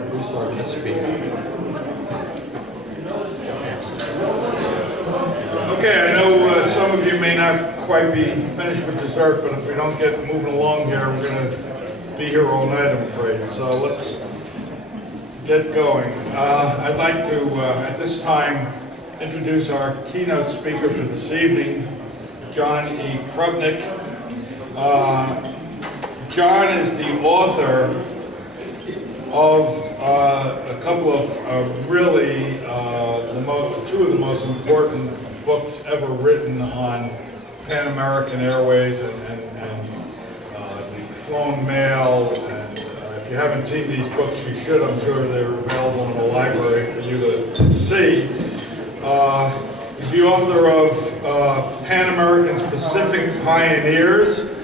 introduce our guest speaker. Okay, I know some of you may not quite be finished with dessert, but if we don't get moving along here, we're going to be here all night, I'm afraid. So let's get going. I'd like to, at this time, introduce our keynote speaker for this evening, John E. Krupnick. John is the author of a couple of really two of the most important books ever written on Pan American Airways and the flown mail. And if you haven't seen these books, you should. I'm sure they're available in the library for you to see. He's the author of Pan American's Pacific Pioneers.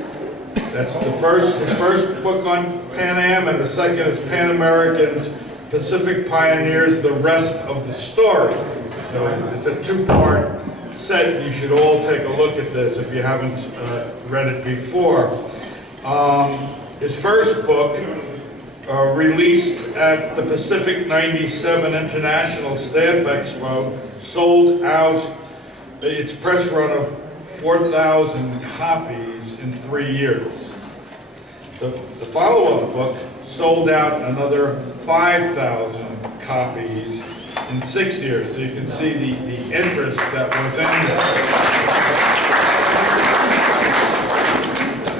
That's his first book on Pan Am, and the second is Pan American's Pacific Pioneers, The Rest of the Story. So it's a two-part set. You should all take a look at this if you haven't read it before. His first book, released at the Pacific 97 International Staff Expo, sold out its press run of 4,000 copies in 3 years. The follow-up book sold out another 5,000 copies in 6 years. So you can see the interest that was in it.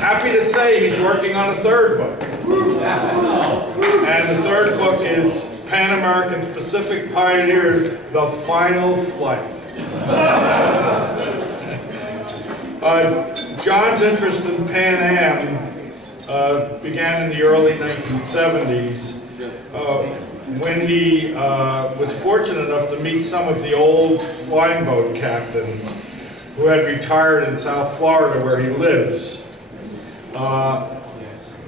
Happy to say he's working on a third book. And the third book is Pan American's Pacific Pioneers, The Final Flight. John's interest in Pan Am began in the early 1970s when he was fortunate enough to meet some of the old flying boat captains who had retired in South Florida where he lives.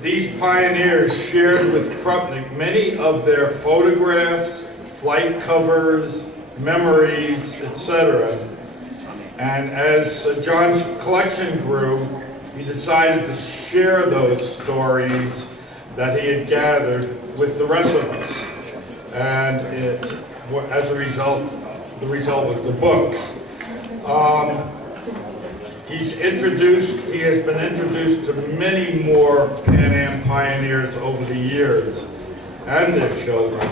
These pioneers shared with Krupnick many of their photographs, flight covers, memories, etc. And as John's collection grew, he decided to share those stories that he had gathered with the rest of us. And as a result, the result was the books. He has been introduced to many more Pan Am pioneers over the years and their children,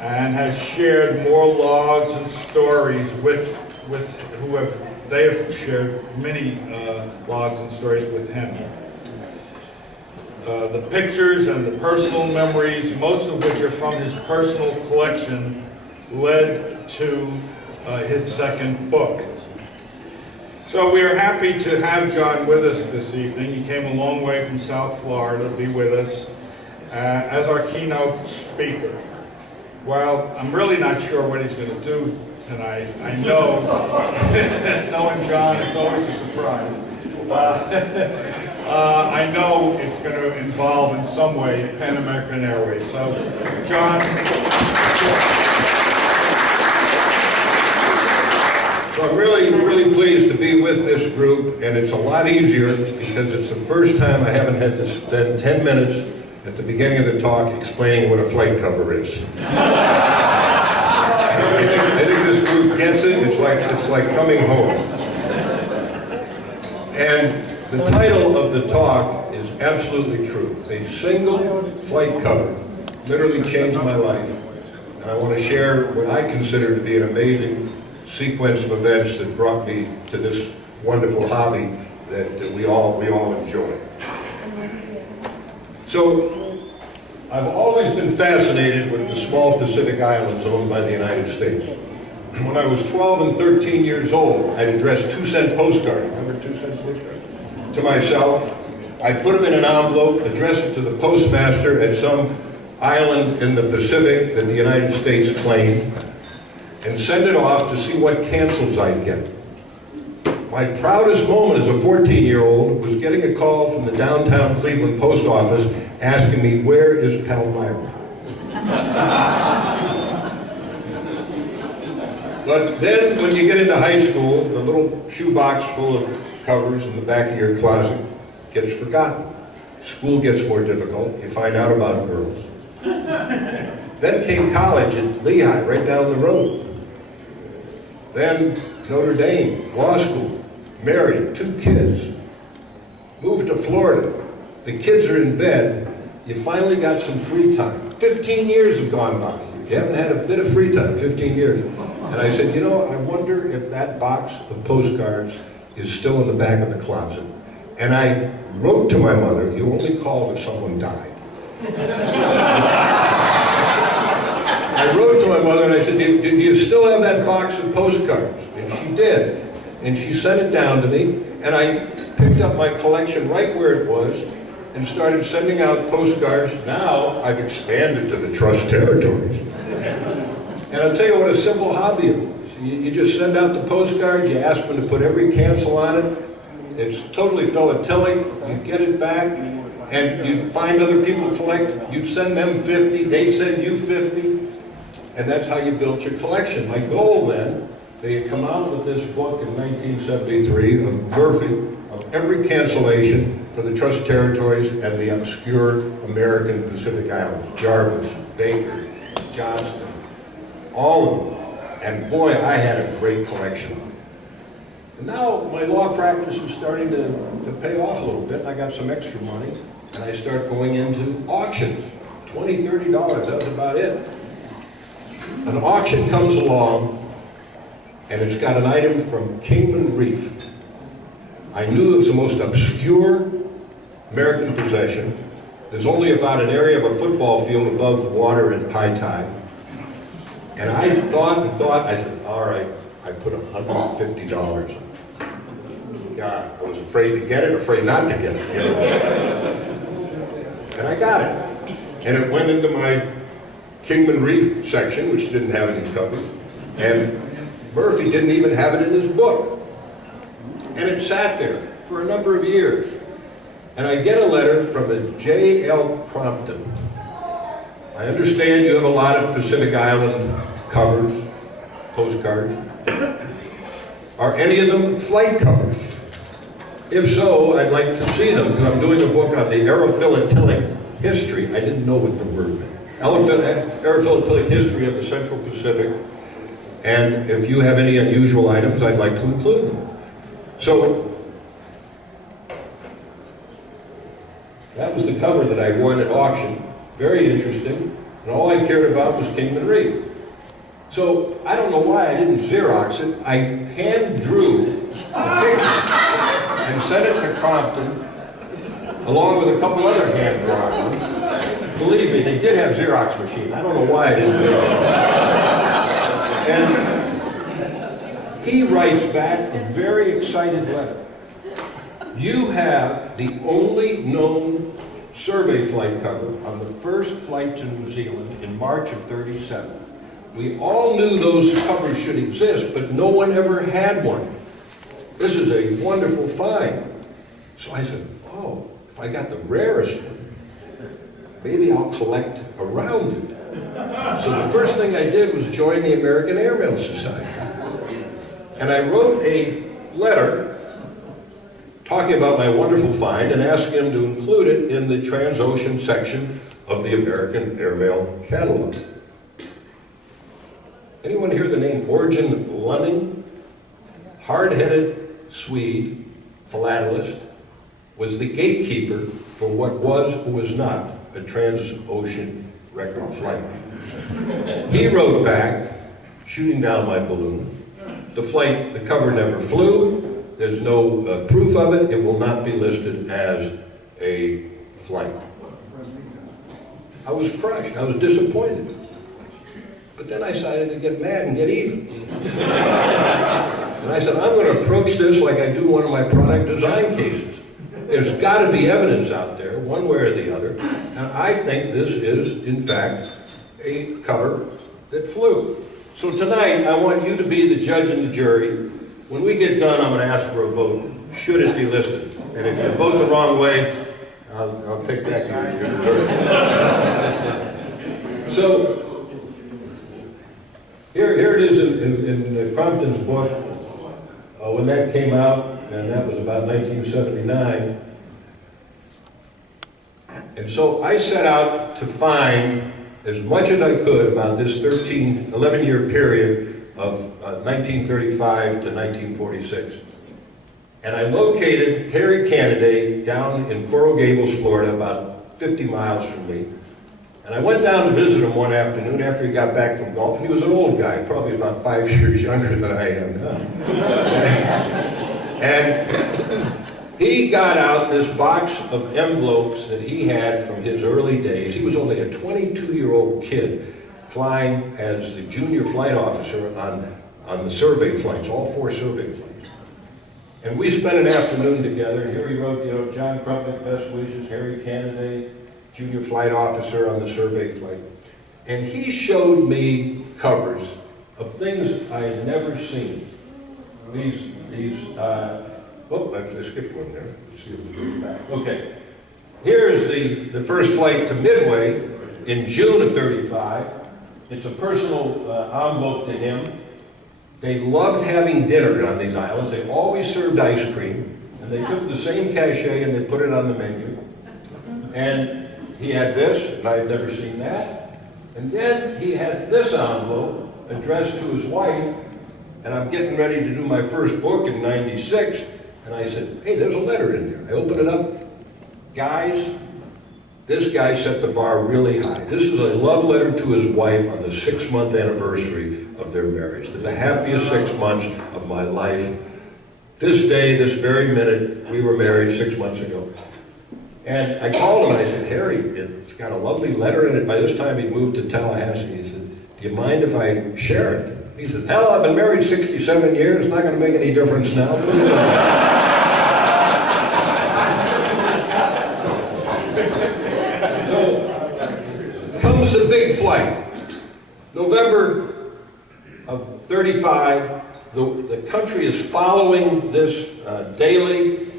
and has shared more logs and stories they have shared many logs and stories with him. The pictures and the personal memories, most of which are from his personal collection, led to his second book. So we are happy to have John with us this evening. He came a long way from South Florida to be with us as our keynote speaker. Well, I'm really not sure what he's going to do tonight. I know, knowing John, it's always a surprise. I know it's going to involve in some way Pan American Airways. So, John. So I'm really pleased to be with this group, and it's a lot easier because it's the first time I haven't had to spend 10 minutes at the beginning of the talk explaining what a flight cover is. I think this group gets it. It's like coming home. And the title of the talk is absolutely true. A single flight cover literally changed my life. And I want to share what I consider to be an amazing sequence of events that brought me to this wonderful hobby that we all enjoy. So, I've always been fascinated with the small Pacific islands owned by the United States. When I was 12 and 13 years old, I'd address 2-cent postcards. Remember 2-cent postcards? To myself. I'd put them in an envelope, address it to the postmaster at some island in the Pacific that the United States claimed, and send it off to see what cancels I'd get. My proudest moment as a 14-year-old was getting a call from the downtown Cleveland post office asking me, where is Palmyra? But then when you get into high school, the little shoebox full of covers in the back of your closet gets forgotten. School gets more difficult. You find out about girls. Then came college at Lehigh, right down the road. Then Notre Dame, law school, married, 2 kids. Moved to Florida. The kids are in bed. You finally got some free time. 15 years have gone by. You haven't had a bit of free time, 15 years. And I said, you know, I wonder if that box of postcards is still in the back of the closet. And I wrote to my mother, you only called if someone died. I wrote to my mother and I said, do you still have that box of postcards? And she did. And she sent it down to me, and I picked up my collection right where it was and started sending out postcards. Now I've expanded to the trust territories. And I'll tell you what a simple hobby it is. You just send out the postcards, you ask them to put every cancel on it. It's totally philatelic, you get it back, and you find other people collect, you send them 50, they send you 50, and that's how you built your collection. My goal then, they had come out with this book in 1973 of Murphy, of every cancellation for the trust territories and the obscure American Pacific Islands, Jarvis, Baker, Johnston, all of them. And boy, I had a great collection of them. And now my law practice is starting to pay off a little bit. I got some extra money, and I start going into auctions. $20, $30, that's about it. An auction comes along, and it's got an item from Kingman Reef. I knew it was the most obscure American possession. There's only about an area of a football field above water at high tide. And I thought and thought, I said, all right, I put $150 on it. God, I was afraid to get it, afraid not to get it. You know? And I got it. And it went into my Kingman Reef section, which didn't have any covers. And Murphy didn't even have it in his book. And it sat there for a number of years. And I get a letter from a J.L. Crompton. I understand you have a lot of Pacific Island covers, postcards. Are any of them flight covers? If so, I'd like to see them, because I'm doing a book on the Aerophilately history. I didn't know what the word meant. Aerophilately history of the Central Pacific. And if you have any unusual items, I'd like to include them. So, that was the cover that I won at auction. Very interesting. And all I cared about was Kingman Reef. So, I don't know why I didn't Xerox it. I hand drew a picture and sent it to Crompton, along with a couple other hand-drawn ones. Believe me, they did have Xerox machines. I don't know why I didn't do it. And he writes back a very excited letter. You have the only known survey flight cover on the first flight to New Zealand in March of '37. We all knew those covers should exist, but no one ever had one. This is a wonderful find. So I said, oh, if I got the rarest one, maybe I'll collect around it. So the first thing I did was join the American Airmail Society. And I wrote a letter talking about my wonderful find and asking him to include it in the Transocean section of the American Airmail catalog. Anyone hear the name Orgen Lunning? Hard-headed Swede, philatelist, was the gatekeeper for what was or was not a transocean record flight. He wrote back, shooting down my balloon. The cover never flew. There's no proof of it. It will not be listed as a flight. I was crushed. I was disappointed. But then I decided to get mad and get even. And I said, I'm going to approach this like I do one of my product design cases. There's got to be evidence out there, one way or the other, and I think this is, in fact, a cover that flew. So tonight, I want you to be the judge and the jury. When we get done, I'm going to ask for a vote. Should it be listed? And if you vote the wrong way, I'll take that your dessert. So, here it is in Crompton's book, when that came out, and that was about 1979. And so I set out to find as much as I could about this 11-year period of 1935 to 1946. And I located Harry Canaday down in Coral Gables, Florida, about 50 miles from me. And I went down to visit him one afternoon after he got back from golf. He was an old guy, probably about 5 years younger than I am now. And he got out this box of envelopes that he had from his early days. He was only a 22-year-old kid flying as the junior flight officer on the survey flights, all 4 survey flights. And we spent an afternoon together, and here he wrote, you know, John Krupnick, best wishes, Harry Canaday, junior flight officer on the survey flight. And he showed me covers of things I had never seen. I skipped one there. Let's see if we go back. Okay. Here is the first flight to Midway in June of '35. It's a personal envelope to him. They loved having dinner on these islands. They always served ice cream. And they took the same cachet and they put it on the menu. And he had this, and I had never seen that. And then he had this envelope addressed to his wife, and I'm getting ready to do my first book in '96, and I said, hey, there's a letter in there. I open it up. Guys, this guy set the bar really high. This is a love letter to his wife on the 6-month anniversary of their marriage. The happiest 6 months of my life. This day, this very minute, we were married 6 months ago. And I called him and I said, Harry, it's got a lovely letter in it. By this time he'd moved to Tallahassee. He said, do you mind if I share it? He said, hell, I've been married 67 years. It's not going to make any difference now. So comes the big flight. November of '35, the country is following this daily.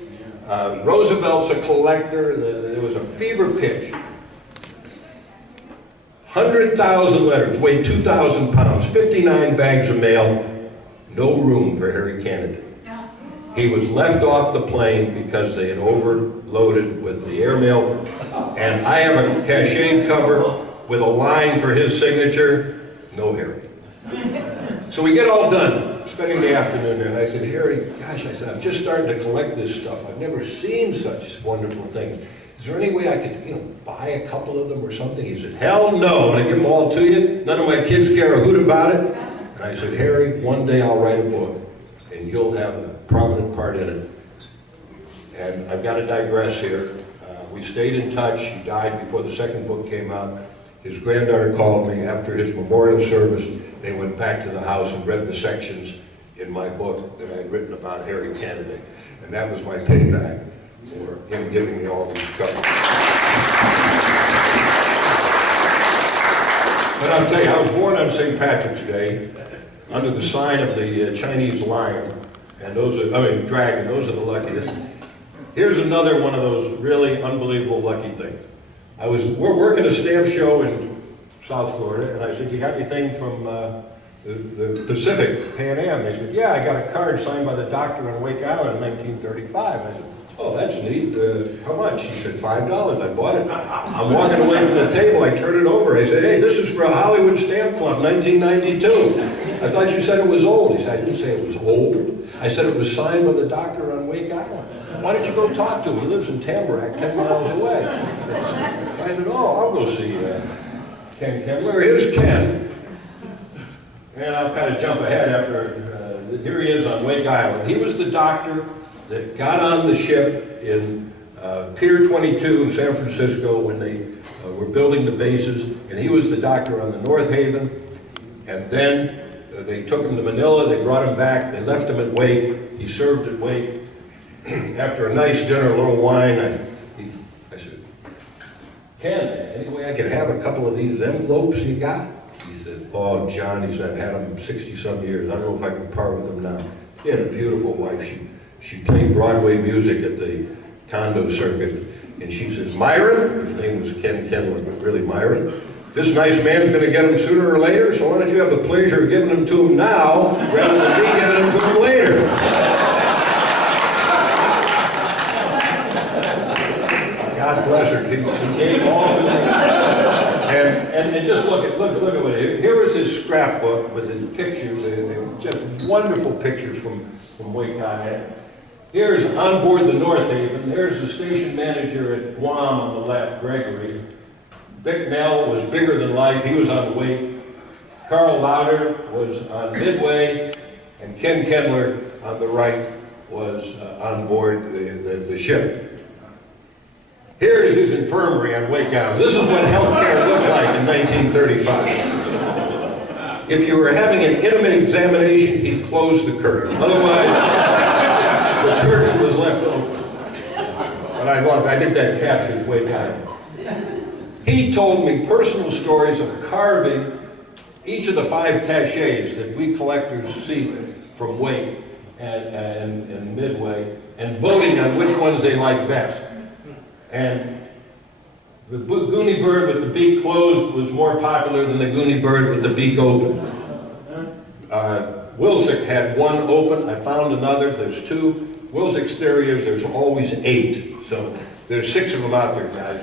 Roosevelt's a collector. There was a fever pitch. 100,000 letters, weighed 2,000 pounds, 59 bags of mail, no room for Harry Canaday. He was left off the plane because they had overloaded with the airmail. And I have a cachet cover with a line for his signature, no Harry. So we get all done, spending the afternoon there, and I said, Harry, gosh, I said, I'm just starting to collect this stuff. I've never seen such wonderful things. Is there any way I could, buy a couple of them or something? He said, hell no, I'm gonna give them all to you. None of my kids care a hoot about it. And I said, Harry, one day I'll write a book, and you'll have a prominent part in it. And I've got to digress here. We stayed in touch. He died before the second book came out. His granddaughter called me after his memorial service. They went back to the house and read the sections in my book that I had written about Harry Canaday. And that was my payback for him giving me all these covers. But I'll tell you, I was born on St. Patrick's Day under the sign of the Chinese lion, and dragon, those are the luckiest. Here's another one of those really unbelievable lucky things. We're working a stamp show in South Florida, and I said, you got anything from the Pacific, Pan Am? They said, yeah, I got a card signed by the doctor on Wake Island in 1935. I said, oh, that's neat. How much? He said, $5. I bought it. I'm walking away from the table. I turn it over. I said, hey, this is for a Hollywood Stamp Club, 1992. I thought you said it was old. He said, I didn't say it was old. I said it was signed by the doctor on Wake Island. Why don't you go talk to him? He lives in Tamarack, 10 miles away. I said, oh, I'll go see Ken Kendler. Here's Ken. And I'll kind of jump ahead after, here he is on Wake Island. He was the doctor that got on the ship in Pier 22 in San Francisco when they were building the bases, and he was the doctor on the North Haven. And then they took him to Manila, they brought him back, they left him at Wake. He served at Wake. After a nice dinner, a little wine, I said, Ken, any way I could have a couple of these envelopes you got? He said, oh, John, he said, I've had them 60-some years. I don't know if I can part with them now. He had a beautiful wife. She played Broadway music at the condo circuit. And she says, Myron, his name was Ken Kendler, but really Myron, this nice man's going to get them sooner or later, so why don't you have the pleasure of giving them to him now rather than me giving them to him later? God bless her. He gave all to me. And And just look at what here is his scrapbook with his pictures. They're just wonderful pictures from Wake Island. Here's on board the North Haven. There's the station manager at Guam on the left, Gregory. Vic Nell was bigger than life. He was on Wake. Carl Lauder was on Midway, and Ken Kendler on the right was on board the ship. Here is his infirmary on Wake Island. This is what healthcare looked like in 1935. If you were having an intimate examination, he'd close the curtain. Otherwise, the curtain was left open. But I think that captures Wake Island. He told me personal stories of carving each of the 5 cachets that we collectors see from Wake and Midway, and voting on which ones they like best. And the Goonie bird with the beak closed was more popular than the Goonie bird with the beak open. Wilczek had 1 open. I found another. There's 2. Wilczek's theory is there's always 8. So there's 6 of them out there, guys.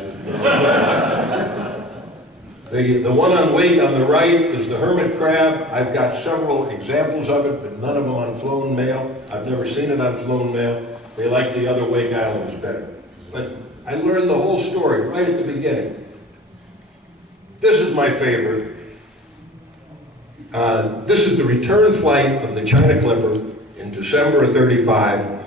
The one on Wake on the right is the hermit crab. I've got several examples of it, but none of them on flown mail. I've never seen it on flown mail. They like the other Wake Islands better. But I learned the whole story right at the beginning. This is my favorite. This is the return flight of the China Clipper in December of '35.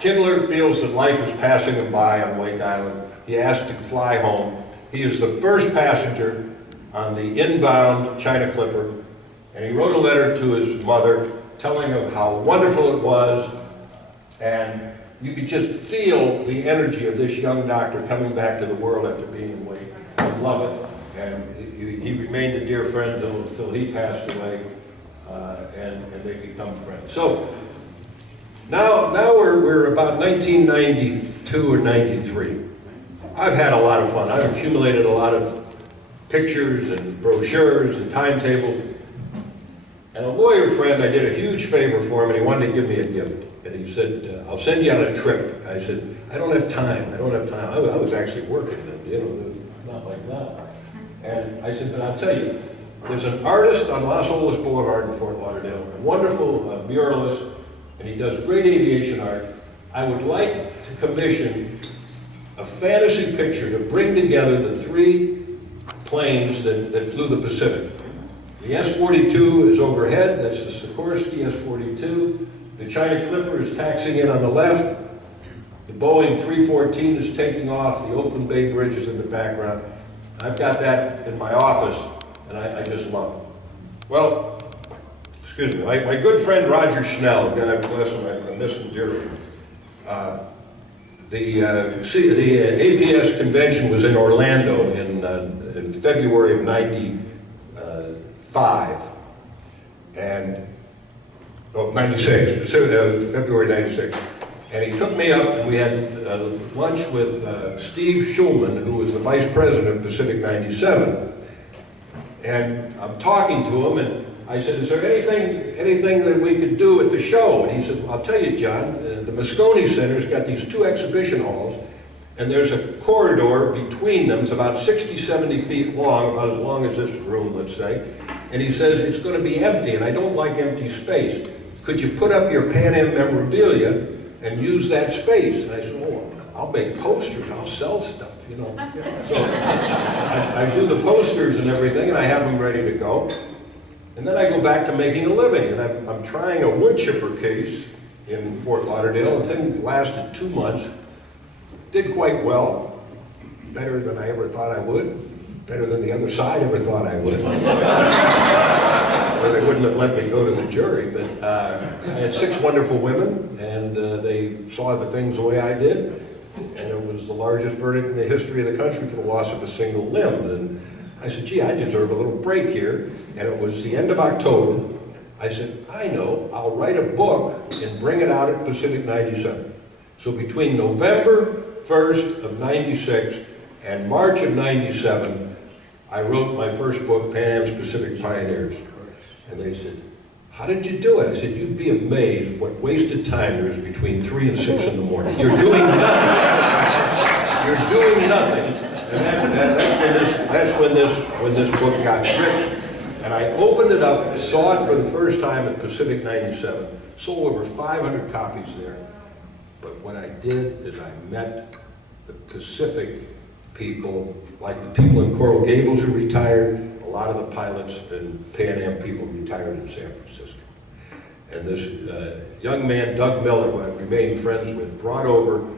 Kindler feels that life is passing him by on Wake Island. He asked to fly home. He is the first passenger on the inbound China Clipper, and he wrote a letter to his mother telling him how wonderful it was, and you could just feel the energy of this young doctor coming back to the world after being in Wake. I love it, and he remained a dear friend until he passed away, and they become friends. So now we're about 1992 or 93. I've had a lot of fun. I've accumulated a lot of pictures and brochures and timetables. And a lawyer friend, I did a huge favor for him, and he wanted to give me a gift. And he said, I'll send you on a trip. I said, I don't have time. I was actually working then, not like that. And I said, but I'll tell you, there's an artist on Los Olas Boulevard in Fort Lauderdale, a wonderful muralist, and he does great aviation art. I would like to commission a fantasy picture to bring together the 3 planes that flew the Pacific. The S-42 is overhead, that's the Sikorsky S-42. The China Clipper is taxiing in on the left. The Boeing 314 is taking off. The Oakland Bay Bridge is in the background. I've got that in my office, and I just love it. Well, excuse me, my good friend Roger Schnell, God bless him, I miss him dearly. The APS convention was in Orlando in February of '95, and 96, February '96, and he took me up, and we had lunch with Steve Schulman, who was the vice president of Pacific 97, and I'm talking to him, and I said, is there anything that we could do at the show? And he said, I'll tell you, John, the Moscone Center's got these 2 exhibition halls, and there's a corridor between them. It's about 60, 70 feet long, about as long as this room, let's say. And he says, it's going to be empty, and I don't like empty space. Could you put up your Pan Am memorabilia and use that space? And I said, oh, I'll make posters, I'll sell stuff, So I do the posters and everything, and I have them ready to go. And then I go back to making a living, and I'm trying a wood chipper case in Fort Lauderdale. The thing lasted 2 months, did quite well, better than I ever thought I would, better than the other side ever thought I would. Or they wouldn't have let me go to the jury, but I had 6 wonderful women, and they saw the things the way I did, and it was the largest verdict in the history of the country for the loss of a single limb. And I said, gee, I deserve a little break here. And it was the end of October. I said, I know, I'll write a book and bring it out at Pacific 97. So between November 1st of 96 and March of 97, I wrote my first book, Pan Am's Pacific Pioneers. And they said, how did you do it? I said, you'd be amazed what wasted time there is between 3 and 6 in the morning. You're doing nothing. You're doing nothing. And That's when this book got written. And I opened it up, saw it for the first time at Pacific 97, sold over 500 copies there. But what I did is I met the Pacific people, like the people in Coral Gables who retired, a lot of the pilots and Pan Am people retired in San Francisco. And this young man, Doug Miller, who I've remained friends with, brought over,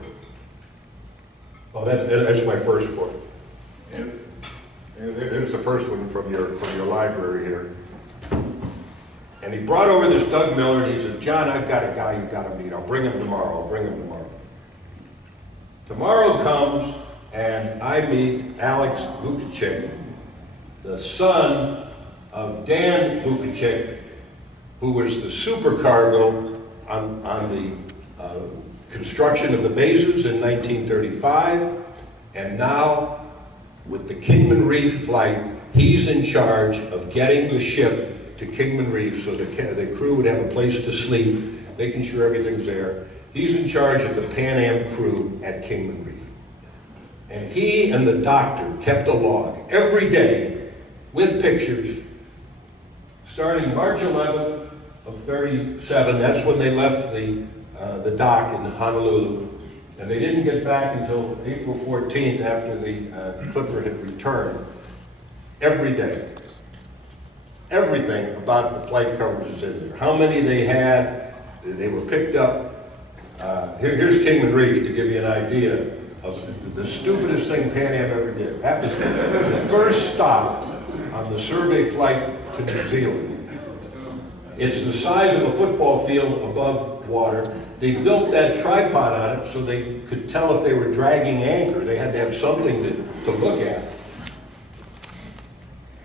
oh, that's my first book. And there's the first one from your library here. And he brought over this Doug Miller, and he said, John, I've got a guy you've got to meet. I'll bring him tomorrow. Tomorrow comes, and I meet Alex Vukacic, the son of Dan Vukacic, who was the supercargo on the construction of the bases in 1935, and now with the Kingman Reef flight, he's in charge of getting the ship to Kingman Reef so the crew would have a place to sleep, making sure everything's there. He's in charge of the Pan Am crew at Kingman Reef. And he and the doctor kept a log every day with pictures, starting March 11th of 37, that's when they left the dock in Honolulu. And they didn't get back until April 14th after the Clipper had returned. Every day. Everything about the flight coverage is in there. How many they had, they were picked up. Here's Kingman Reef to give you an idea of the stupidest thing Pan Am ever did. That was the first stop on the survey flight to New Zealand. It's the size of a football field above water. They built that tripod on it so they could tell if they were dragging anchor. They had to have something to look at.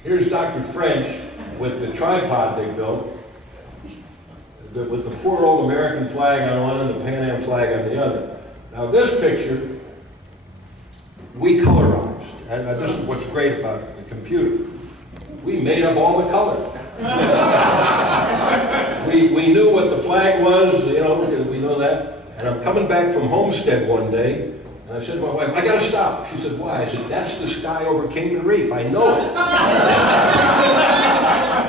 Here's Dr. French with the tripod they built, with the poor old American flag on one and the Pan Am flag on the other. Now this picture, we colorized. And this is what's great about the computer. We made up all the colors. We knew what the flag was, you know, we know that. And I'm coming back from Homestead one day, and I said to my wife, I gotta stop. She said, why? I said, that's the sky over Kingman Reef. I know it.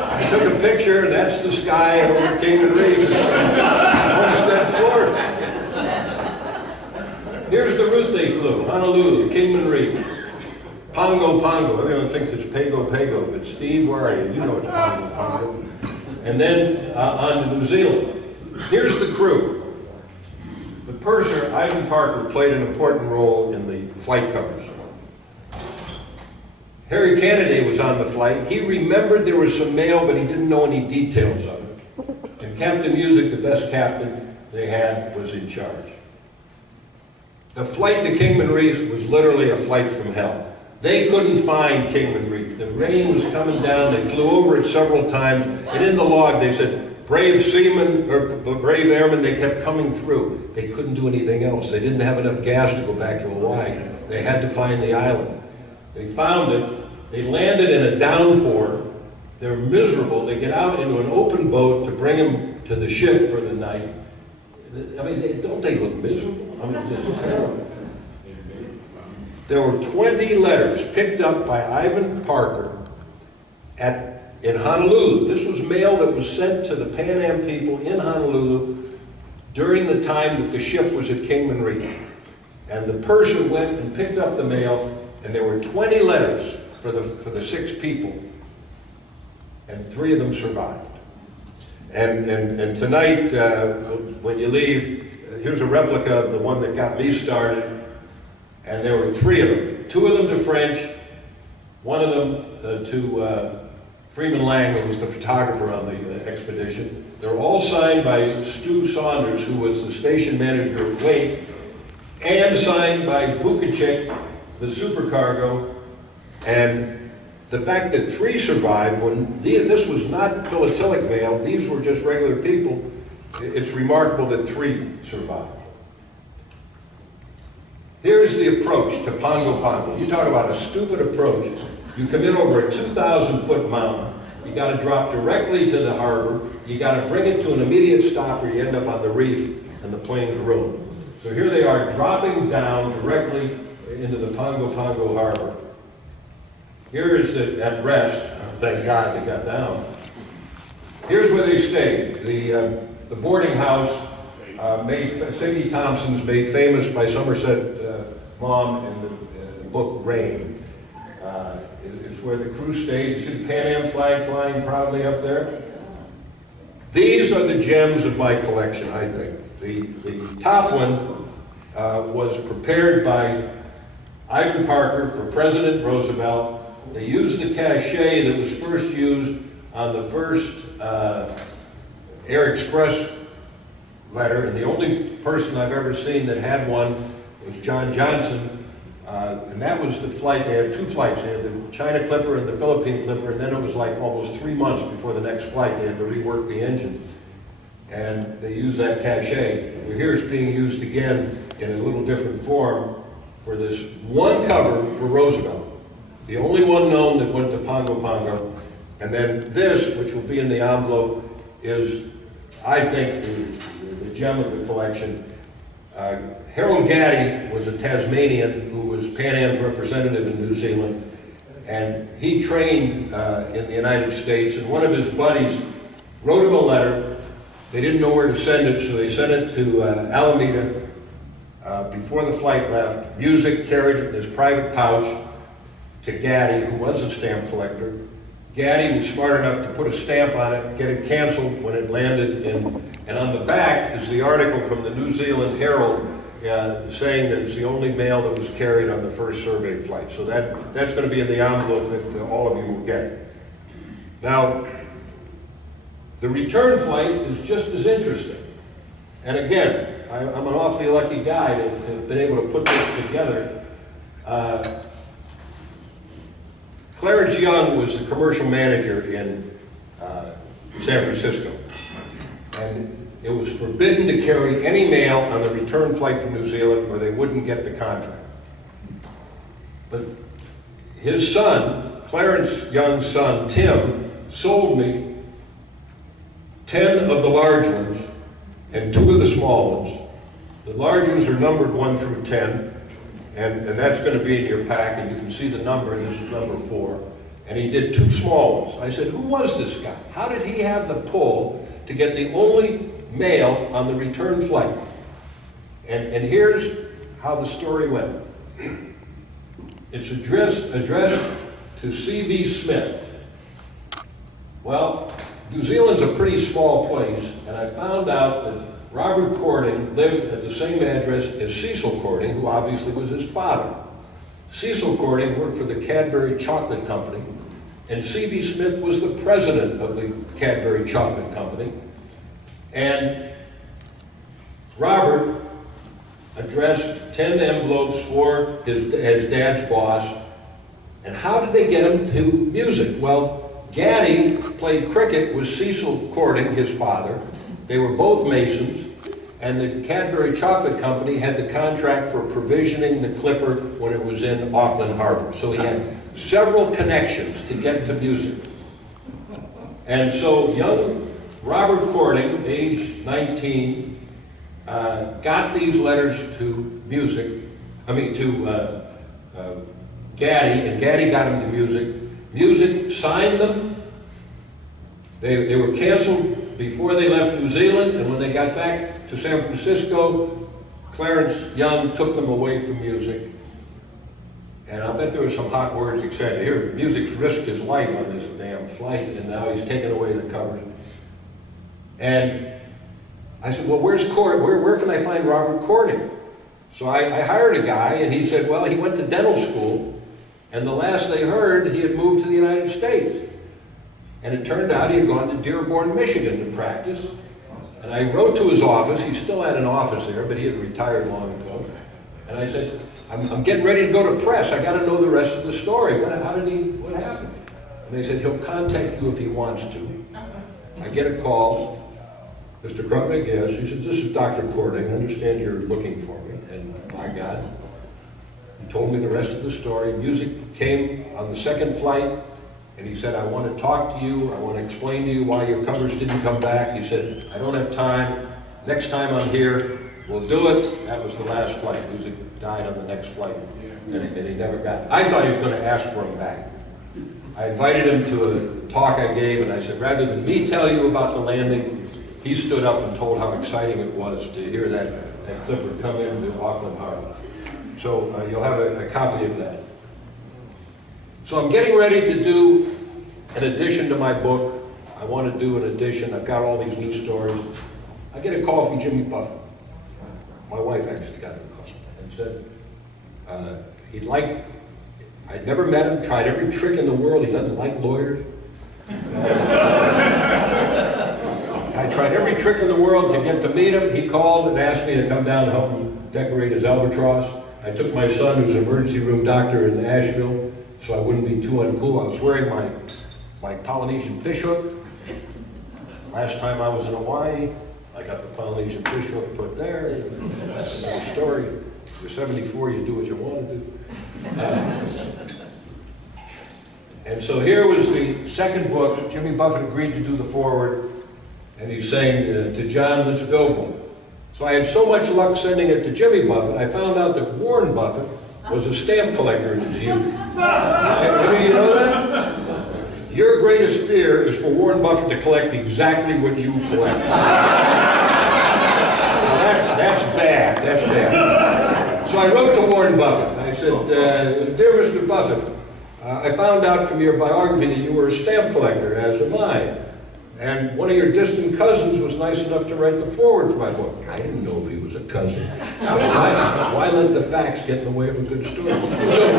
I took a picture, and that's the sky over Kingman Reef, Homestead, Florida. Here's the route they flew, Honolulu, Kingman Reef. Pongo, Pongo. Everyone thinks it's Pago, Pago, but Steve, where are you? You know it's Pongo, Pongo. And then on to New Zealand. Here's the crew. The purser, Ivan Parker, played an important role in the flight covers. Harry Kennedy was on the flight. He remembered there was some mail, but he didn't know any details of it. And Captain Music, the best captain they had, was in charge. The flight to Kingman Reef was literally a flight from hell. They couldn't find Kingman Reef. The rain was coming down. They flew over it several times. And in the log, they said, brave seamen, or brave airmen, they kept coming through. They couldn't do anything else. They didn't have enough gas to go back to Hawaii. They had to find the island. They found it. They landed in a downpour. They're miserable. They get out into an open boat to bring them to the ship for the night. I mean, don't they look miserable? I mean, it's terrible. There were 20 letters picked up by Ivan Parker in Honolulu. This was mail that was sent to the Pan Am people in Honolulu during the time that the ship was at Kingman Reef. And the purser went and picked up the mail, and there were 20 letters for the 6 people, and 3 of them survived. And tonight, when you leave, here's a replica of the one that got me started. And there were 3 of them. 2 of them to French, 1 of them to Freeman Lang, who was the photographer on the expedition. They're all signed by Stu Saunders, who was the station manager at Wake, and signed by Vukacic, the supercargo. And the fact that 3 survived, when this was not philatelic mail, these were just regular people, it's remarkable that 3 survived. Here's the approach to Pongo Pongo. You talk about a stupid approach. You come in over a 2,000-foot mountain. You got to drop directly to the harbor. You got to bring it to an immediate stop, or you end up on the reef and the planes ruined. So here they are dropping down directly into the Pongo Pongo harbor. Here is it at rest. Thank God they got down. Here's where they stayed. The boarding house, Sadie Thompson's made famous by Somerset Maugham in the book Rain. Is where the crew stayed. You see the Pan Am flag flying proudly up there? These are the gems of my collection, I think. The top one was prepared by Ivan Parker for President Roosevelt. They used the cachet that was first used on the first Air Express letter, and the only person I've ever seen that had one was John Johnson, and that was the flight. They had two flights. They had the China Clipper and the Philippine Clipper, and then it was like almost 3 months before the next flight. They had to rework the engine, and they used that cachet. Well, here it's being used again in a little different form for this one cover for Roosevelt, the only one known that went to Pongo Pongo. And then this, which will be in the envelope, is, I think, the gem of the collection. Harold Gatty was a Tasmanian who was Pan Am's representative in New Zealand, and he trained in the United States, and one of his buddies wrote him a letter. They didn't know where to send it, so they sent it to Alameda before the flight left. Music carried it in his private pouch to Gatty, who was a stamp collector. Gatty was smart enough to put a stamp on it, get it canceled when it landed and on the back is the article from the New Zealand Herald saying that it's the only mail that was carried on the first survey flight. So that's going to be in the envelope that all of you will get. Now, the return flight is just as interesting. And again, I'm an awfully lucky guy to have been able to put this together. Clarence Young was the commercial manager in San Francisco. And it was forbidden to carry any mail on the return flight from New Zealand or they wouldn't get the contract. But his son, Clarence Young's son, Tim, sold me 10 of the large ones and 2 of the small ones. The large ones are numbered 1 through 10, and that's going to be in your pack, and you can see the number, and this is number 4. And he did 2 small ones. I said, who was this guy? How did he have the pull to get the only mail on the return flight? And here's how the story went. It's addressed to C.V. Smith. Well, New Zealand's a pretty small place, and I found out that Robert Cording lived at the same address as Cecil Cording, who obviously was his father. Cecil Cording worked for the Cadbury Chocolate Company, and C.V. Smith was the president of the Cadbury Chocolate Company. And Robert addressed 10 envelopes for his dad's boss. And how did they get him to music? Well, Gatty played cricket with Cecil Cording, his father. They were both Masons, and the Cadbury Chocolate Company had the contract for provisioning the Clipper when it was in Auckland Harbor. So he had several connections to get to music. And so young Robert Cording, age 19, got these letters to Gatty, and Gatty got him to music. Music signed them. They were canceled before they left New Zealand, and when they got back to San Francisco, Clarence Young took them away from music. And I'll bet there were some hot words he said. Here, music's risked his life on this damn flight, and now he's taken away the covers. And I said, well, where's where can I find Robert Cording? So I hired a guy, and he said, well, he went to dental school, and the last they heard, he had moved to the United States. And it turned out he had gone to Dearborn, Michigan to practice. And I wrote to his office. He still had an office there, but he had retired long ago. And I said, I'm getting ready to go to press. I got to know the rest of the story. What happened? And they said, he'll contact you if he wants to. I get a call. Mr. Krupnick, yes. He said, this is Dr. Cording. I understand you're looking for me. And my God, he told me the rest of the story. Music came on the second flight. And he said, I want to talk to you. I want to explain to you why your covers didn't come back. He said, I don't have time. Next time I'm here, we'll do it. That was the last flight. Music died on the next flight. And he never got it. I thought he was going to ask for him back. I invited him to a talk I gave, and I said, rather than me tell you about the landing, he stood up and told how exciting it was to hear that clipper come into Auckland Harbor. So you'll have a copy of that. So I'm getting ready to do an addition to my book. I want to do an edition. I've got all these new stories. I get a call from Jimmy Buffett. My wife actually got the call and said he'd like, I'd never met him, tried every trick in the world. He doesn't like lawyers. I tried every trick in the world to get to meet him. He called and asked me to come down and help him decorate his albatross. I took my son, who's an emergency room doctor in Asheville, so I wouldn't be too uncool. I was wearing my Polynesian fishhook. Last time I was in Hawaii, I got the Polynesian fishhook put there. That's another story. You're 74, you do what you want to do. And so here was the second book. Jimmy Buffett agreed to do the foreword, and he's saying to John, let's build one. So I had so much luck sending it to Jimmy Buffett, I found out that Warren Buffett was a stamp collector in his youth. Do you know that? Your greatest fear is for Warren Buffett to collect exactly what you collect. That's bad, that's bad. So I wrote to Warren Buffett. I said, dear Mr. Buffett, I found out from your biography that you were a stamp collector, as am I. And one of your distant cousins was nice enough to write the foreword for my book. I didn't know he was a cousin. Why let the facts get in the way of a good story? So,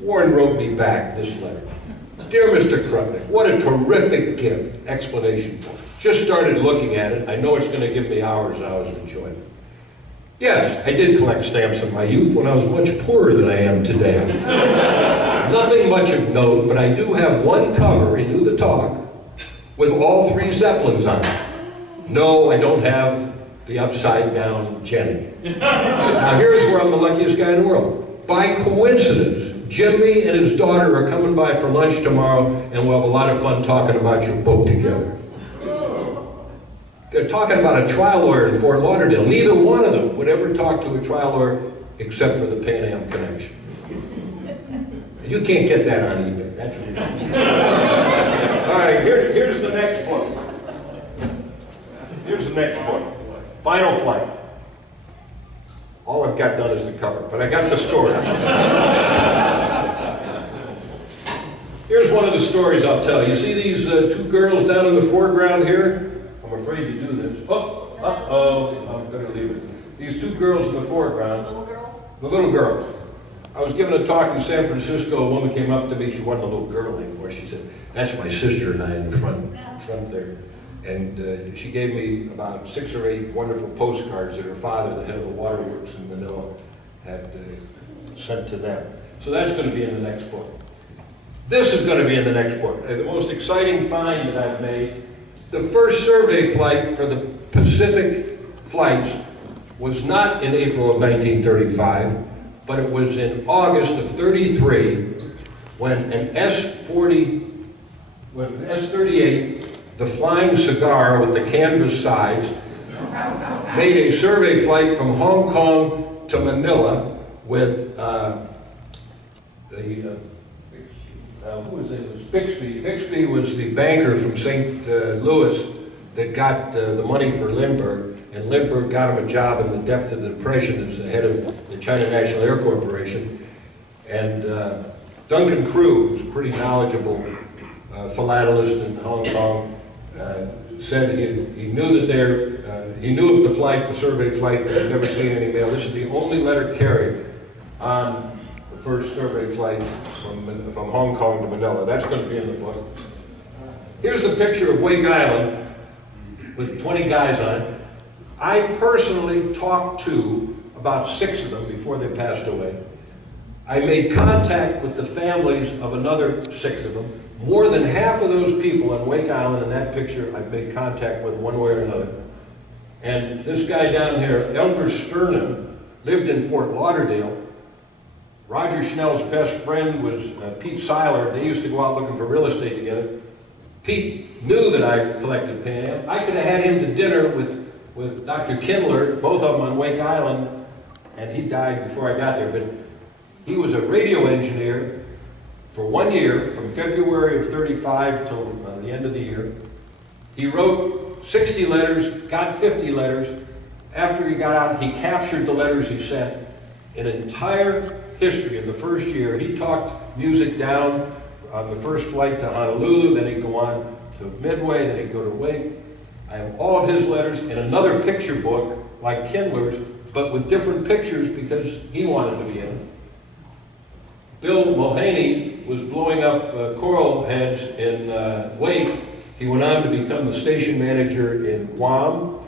Warren wrote me back this letter. Dear Mr. Krupnick, what a terrific gift, explanation for it. Just started looking at it. I know it's going to give me hours and hours of enjoyment. Yes, I did collect stamps in my youth when I was much poorer than I am today. Nothing much of note, but I do have one cover in Do the Talk with all three Zeppelins on it. No, I don't have the upside down Jenny. Now here's where I'm the luckiest guy in the world. By coincidence, Jimmy and his daughter are coming by for lunch tomorrow, and we'll have a lot of fun talking about your book together. They're talking about a trial lawyer in Fort Lauderdale. Neither one of them would ever talk to a trial lawyer except for the Pan Am connection. You can't get that on eBay. That's ridiculous. All right, here's the next book. Here's the next book. Final Flight. All I've got done is the cover, but I got the story. Here's one of the stories I'll tell you. You see these two girls down in the foreground here? I'm afraid to do this. I'm going to leave it. These two girls in the foreground. Little girls? The little girls. I was giving a talk in San Francisco. A woman came up to me. She wasn't a little girl anymore. She said, that's my sister and I in the front there. And she gave me about 6 or 8 wonderful postcards that her father, the head of the waterworks in Manila, had sent to them. So that's going to be in the next book. This is going to be in the next book. The most exciting find that I've made. The first survey flight for the Pacific flights was not in April of 1935, but it was in August of 33 when an S-38, the flying cigar with the canvas sides, made a survey flight from Hong Kong to Manila with who was it? It was Bixby. Bixby was the banker from St. Louis that got the money for Lindbergh, and Lindbergh got him a job in the depth of the Depression as the head of the China National Air Corporation. And Duncan Crew, who's a pretty knowledgeable philatelist in Hong Kong, said he knew that he knew of the flight, the survey flight, but he'd never seen any mail. This is the only letter carried on the first survey flight from Hong Kong to Manila. That's going to be in the book. Here's a picture of Wake Island with 20 guys on it. I personally talked to about 6 of them before they passed away. I made contact with the families of another 6 of them. More than half of those people on Wake Island in that picture I've made contact with one way or another. And this guy down here, Elmer Sternum, lived in Fort Lauderdale. Roger Schnell's best friend was Pete Seiler. They used to go out looking for real estate together. Pete knew that I collected Pan Am. I could have had him to dinner with Dr. Kindler, both of them on Wake Island, and he died before I got there. But he was a radio engineer For 1 year, from February of 35 till the end of the year, he wrote 60 letters, got 50 letters. After he got out, he captured the letters he sent. An entire history of the first year, he talked music down on the first flight to Honolulu, then he'd go on to Midway, then he'd go to Wake. I have all of his letters in another picture book, like Kindler's, but with different pictures because he wanted to be in it. Bill Mulhaney was blowing up coral heads in Wake. He went on to become the station manager in Guam.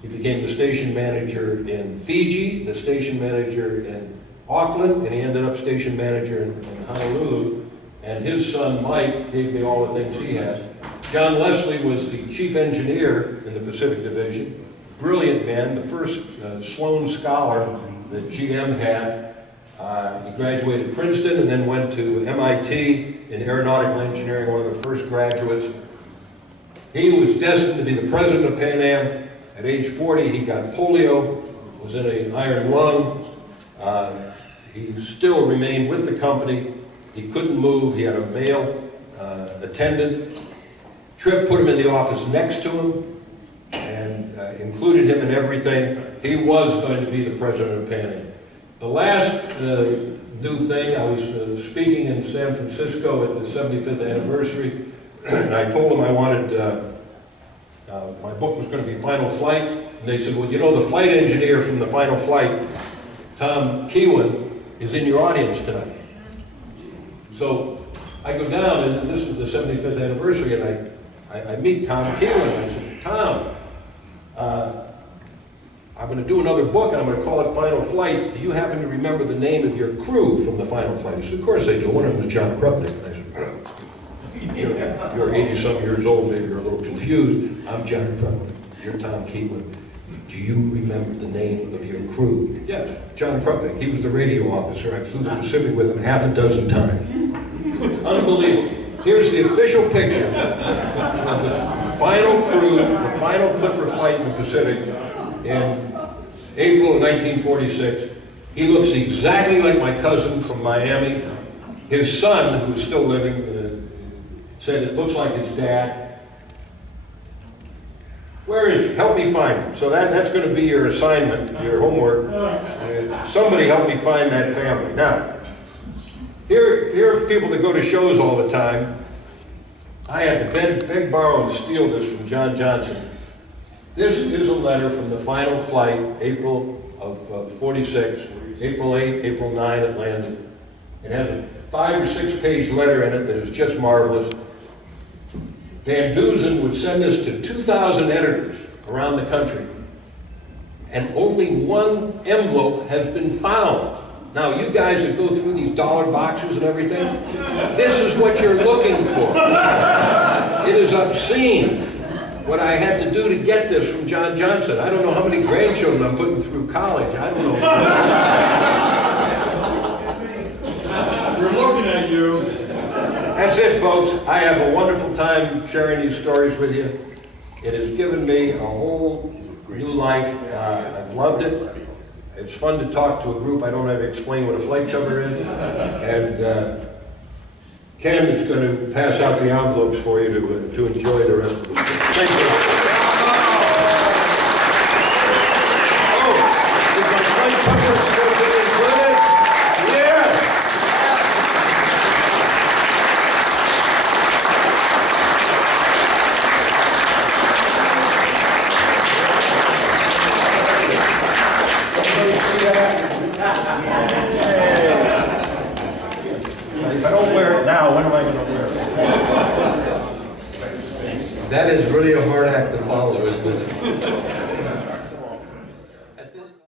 He became the station manager in Fiji, the station manager in Auckland, and he ended up station manager in Honolulu. And his son, Mike, gave me all the things he has. John Leslie was the chief engineer in the Pacific Division. Brilliant man, the first Sloan Scholar that GM had. He graduated Princeton and then went to MIT in aeronautical engineering, one of the first graduates. He was destined to be the president of Pan Am. At age 40, he got polio, was in an iron lung. He still remained with the company. He couldn't move. He had a male attendant. Tripp put him in the office next to him and included him in everything. He was going to be the president of Pan Am. The last new thing, I was speaking in San Francisco at the 75th anniversary, and I told them I wanted, my book was going to be Final Flight, and they said, well, you know, the flight engineer from the Final Flight, Tom Keewan, is in your audience tonight. So I go down, and this was the 75th anniversary, and I meet Tom Keewan. I said, Tom, I'm going to do another book, and I'm going to call it Final Flight. Do you happen to remember the name of your crew from the Final Flight? He said, of course I do. One of them was John Krupnick. I said, you're 80-some years old, maybe you're a little confused. I'm John Krupnick. You're Tom Keewan. Do you remember the name of your crew? Yes, John Krupnick. He was the radio officer. I flew the Pacific with him half a dozen times. Unbelievable. Here's the official picture of the final crew, the final Clipper flight in the Pacific in April of 1946. He looks exactly like my cousin from Miami. His son, who is still living, said it looks like his dad. Where is he? Help me find him. So that's going to be your assignment, your homework. Somebody help me find that family. Now, here are people that go to shows all the time. I had to beg, borrow, and steal this from John Johnson. This is a letter from the final flight, April of 46, April 8, April 9, it landed. It has a 5 or 6 page letter in it that is just marvelous. Van Dusen would send this to 2,000 editors around the country, and only one envelope has been found. Now, you guys that go through these dollar boxes and everything, this is what you're looking for. It is obscene what I had to do to get this from John Johnson. I don't know how many grandchildren I'm putting through college. I don't know. We're looking at you. That's it, folks. I have a wonderful time sharing these stories with you. It has given me a whole new life. I've loved it. It's fun to talk to a group. I don't have to explain what a flight cover is. And Ken is going to pass out the envelopes for you to enjoy the rest of the story. Thank you. Oh, is my flight cover supposed to be included? Yeah. If I don't wear it now, when am I going to wear it? That is really a hard act to follow, isn't it?